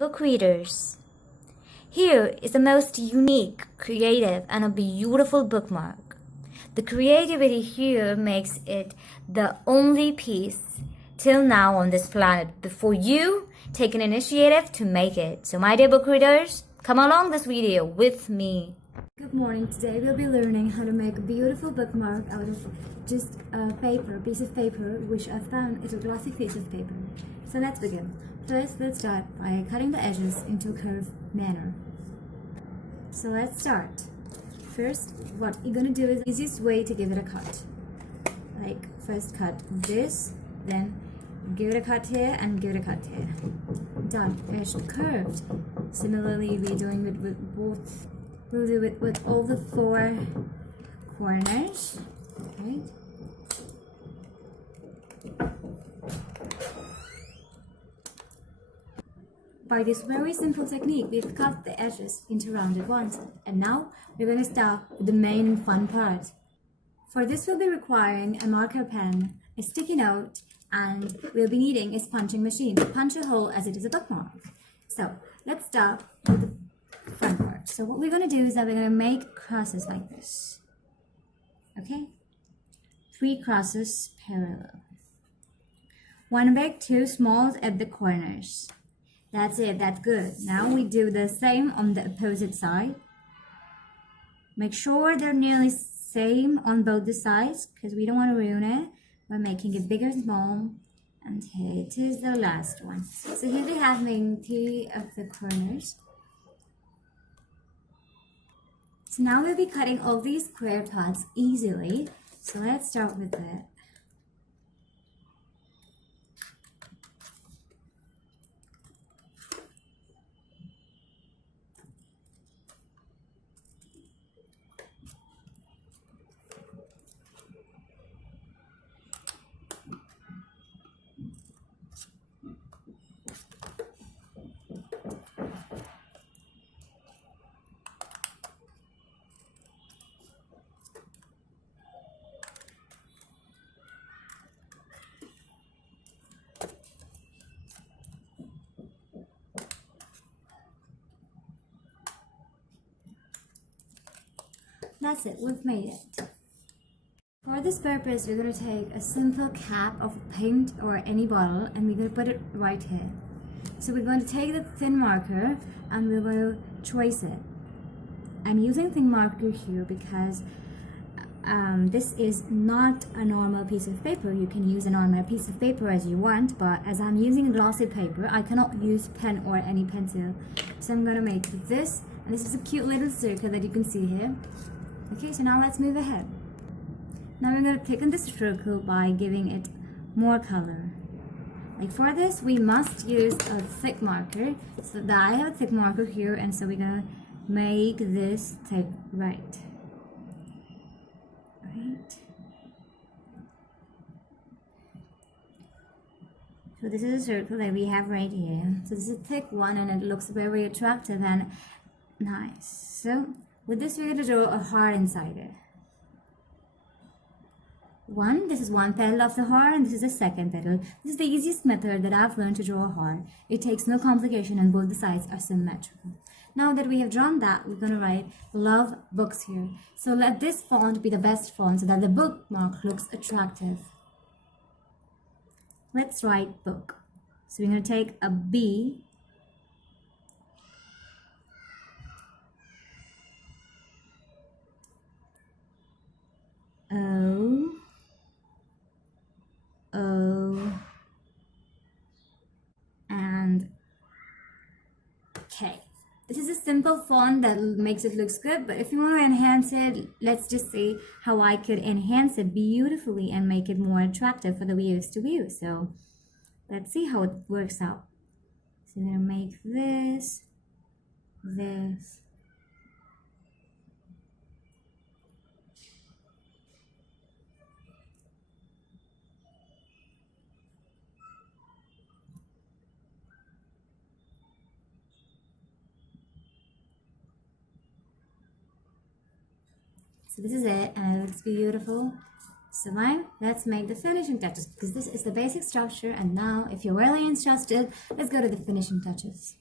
Book readers, here is the most unique, creative, and a beautiful bookmark. The creativity here makes it the only piece till now on this planet before you take an initiative to make it. So my dear book readers, come along this video with me. Good morning. Today we'll be learning how to make a beautiful bookmark out of just a piece of paper, which I found is a glossy piece of paper. So let's begin. First, let's start by cutting the edges into a curved manner. So let's start. First, what you're gonna do is the easiest way to give it a cut. Like first cut this, then give it a cut here and give it a cut here. Done. Edge curved. Similarly, we're doing it with both. We'll do it with all the four corners. Right? By this very simple technique, we've cut the edges into rounded ones. And now we're going to start with the main fun part. For this, we'll be requiring a marker pen, a sticky note, and we'll be needing a punching machine to punch a hole as it is a bookmark. So let's start with the fun part. So what we're going to do is that we're going to make crosses like this. Okay? 3 crosses parallel. 1 big, 2 small at the corners. That's it, that's good. Now we do the same on the opposite side. Make sure they're nearly same on both the sides because we don't want to ruin it by making it big or small. And here it is the last one. So here we have making 3 of the corners. So now we'll be cutting all these square parts easily. So let's start with that. That's it, we've made it. For this purpose, we're going to take a simple cap of paint or any bottle and we're going to put it right here. So we're going to take the thin marker and we're going to trace it. I'm using thin marker here because this is not a normal piece of paper. You can use a normal piece of paper as you want, but as I'm using glossy paper, I cannot use pen or any pencil. So I'm going to make this, and this is a cute little circle that you can see here. Okay, so now let's move ahead. Now we're going to thicken this circle by giving it more color. Like for this, we must use a thick marker. So that I have a thick marker here, and so we're going to make this thick right. Right. So this is a circle that we have right here. So this is a thick one, and it looks very attractive and nice. So with this, we're going to draw a heart inside it. This is one petal of the heart, and this is the second petal. This is the easiest method that I've learned to draw a heart. It takes no complication and both the sides are symmetrical. Now that we have drawn that, we're going to write love books here. So let this font be the best font so that the bookmark looks attractive. Let's write book. So we're going to take a B, O, O, and K. This is a simple font that makes it look good, but if you want to enhance it, let's just see how I could enhance it beautifully and make it more attractive for the viewers to view. So let's see how it works out. So I'm going to make this, this, so this is it, and it looks beautiful. So now let's make the finishing touches, because this is the basic structure. And now if you're really interested, let's go to the finishing touches.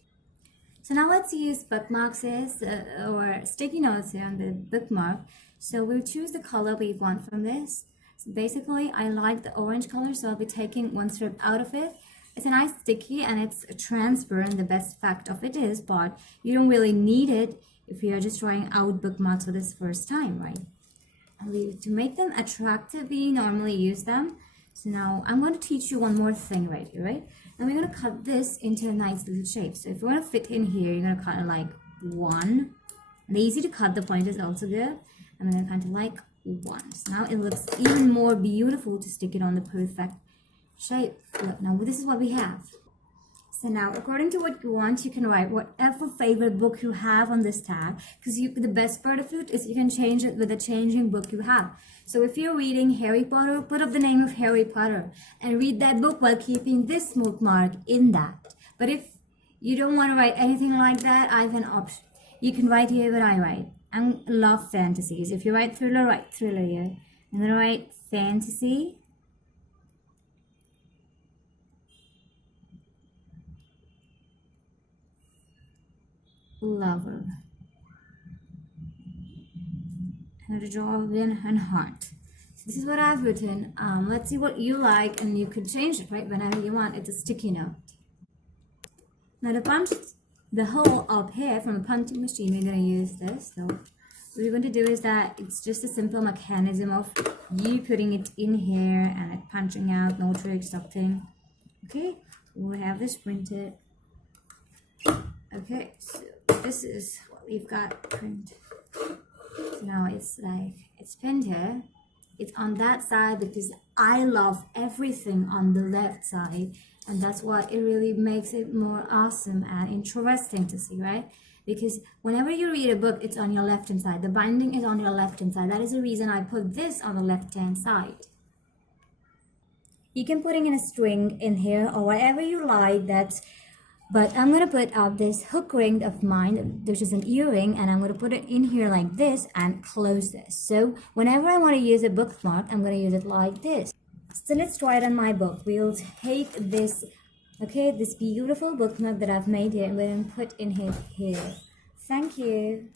So now let's use bookmarks or sticky notes here on the bookmark. So we'll choose the color we want from this. So basically, I like the orange color, so I'll be taking one strip out of it. It's a nice sticky and it's transparent. The best fact of it is, but you don't really need it if you're just trying out bookmarks for this first time, right? And to make them attractive, we normally use them. So now I'm going to teach you one more thing right here, right? And we're going to cut this into a nice little shape. So if you want to fit in here, you're going to cut it like one. And easy to cut, the point is also good. And then kind of like one. So now it looks even more beautiful to stick it on the perfect shape. Look, now this is what we have. So now, according to what you want, you can write whatever favorite book you have on this tag. Because the best part of it is you can change it with the changing book you have. So if you're reading Harry Potter, put up the name of Harry Potter and read that book while keeping this bookmark in that. But if you don't want to write anything like that, I have an option. You can write here what I write. I love fantasies. If you write thriller, write thriller here. I'm going to write fantasy. Lover. And to draw in and heart. So this is what I've written. Let's see what you like, and you could change it, right? Whenever you want. It's a sticky note. Now to punch the hole up here from a punching machine, we're going to use this. So what we're going to do is that it's just a simple mechanism of you putting it in here and it punching out, no tricks, nothing. Okay, we'll have this printed. Okay, so this is what we've got printed. So now it's like, it's pinned here. It's on that side because I love everything on the left side. And that's what it really makes it more awesome and interesting to see, right? Because whenever you read a book, it's on your left-hand side. The binding is on your left-hand side. That is the reason I put this on the left-hand side. You can put in a string in here or whatever you like. But I'm going to put up this hook ring of mine, which is an earring, and I'm going to put it in here like this and close this. So whenever I want to use a bookmark, I'm going to use it like this. So let's try it on my book. We'll take this, okay, this beautiful bookmark that I've made here, and we're going to put in here. Thank you.